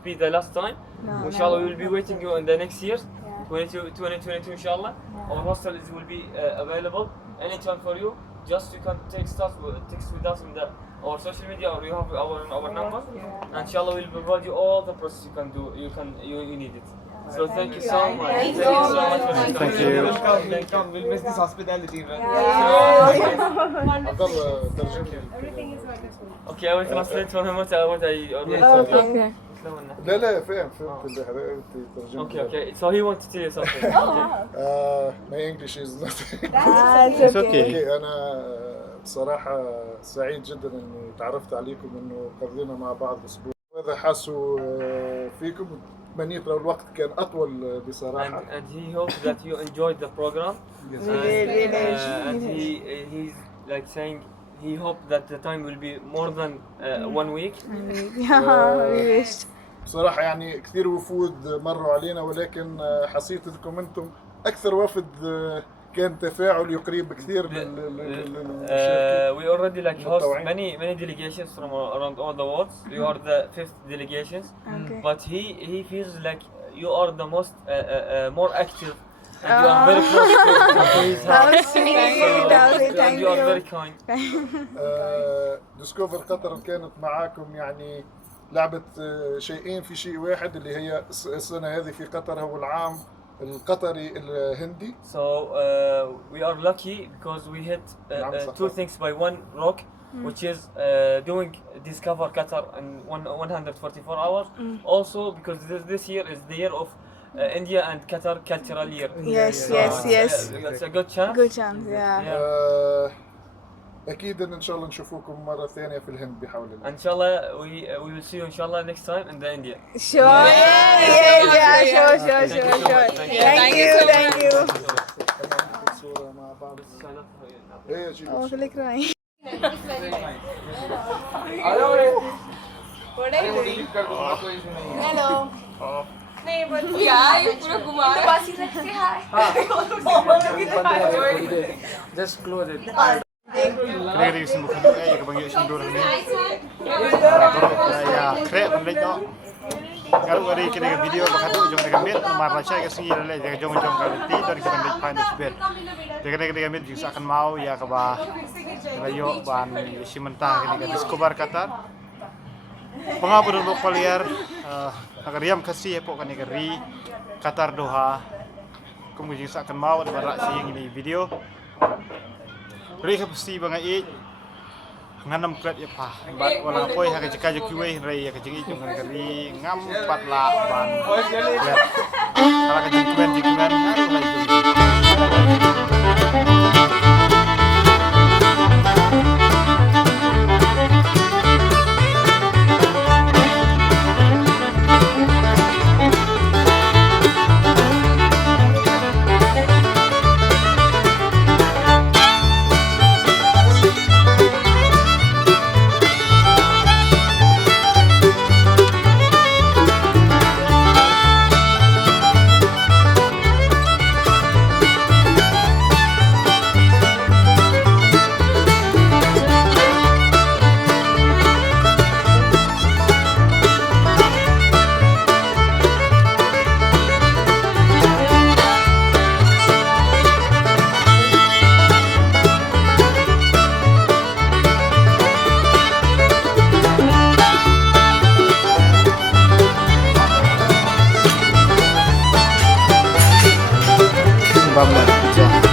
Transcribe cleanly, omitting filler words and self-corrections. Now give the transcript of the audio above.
won't be the last time. No, Inshallah, we never. will be waiting you in the next years. Yeah. 2022 inshallah. Yeah. Our hostel will be available anytime for you. Just you can text with us in our social media, or you have our number. Yeah. And inshallah, we'll provide you all the process you can do. You need it. So thank you so much. Thank you. so much for your Thank time. you. Welcome. We'll miss this hospitality, man. عبد الله ترجم لي. Everything is wonderful. Okay, I will translate for him what I always Yeah. tell you. Okay. لا لا فهمت اللي انت ترجمت. Okay, okay. So he wants to tell you something. My English is not. It's okay. اوكي انا بصراحة سعيد جدا اني تعرفت عليكم، انه قضينا مع بعض اسبوع، وهذا حاسه فيكم. تمنيت لو الوقت كان اطول بصراحة. And he hopes that you enjoyed the program. Yes. And he's like saying he hoped that the time will be more than 1 week. Yeah, we wish. بصراحة يعني كثير وفود مروا علينا، ولكن حسيت انكم انتم اكثر وفد كان تفاعل يقرب كثير للمشاركين. We already like host متطوعين. many delegations from around all the world. You are the 5th delegations, Okay. but he feels like you are the most more active, and you are very close to his heart. That was sweet. That was it. Thank You are very you. kind. ديسكوفر قطر كانت معاكم، يعني لعبت شيئين في شيء واحد، اللي هي السنة هذه في قطر هو العام القطري الهندي. So we are lucky because we hit two things by one rock, which is doing Discover Qatar in 144 hours. Also because this year is the year of India and Qatar cultural year. Yes, So yes, yes. It's a good chance. Good chance. Yeah. أكيد إن شاء الله نشوفوكم مرة ثانية في الهند بحول الله. Inshallah, we will see you inshallah next time in the India. Sure. Yeah. Sure. Thank you. Thank you. صورة مع بعض. إيه جيب. Oh, look right. Just close it. Kena di sini bukan ya kebangi sundur ni. Ya, krep benda itu. Kalau ada kena video bakat ujung dengan bed, marah saya ke sini lele jaga jong kali ti dari kena bed pan bed. Kena bed juga akan mau ya ke bah. Rayo ban isi mentah kena Discover Qatar. Pengabur lokal liar agar diam kasih ya pokok negeri Qatar Doha. Kemudian akan mau ada marah sih ini video. Mereka pasti bangai nganam kret ya pah bat wala poi ha ka jika jukiwe rai ya ka jingi jong negeri ngam pat la ban kret kala ka jingkuan haru lai Bamba.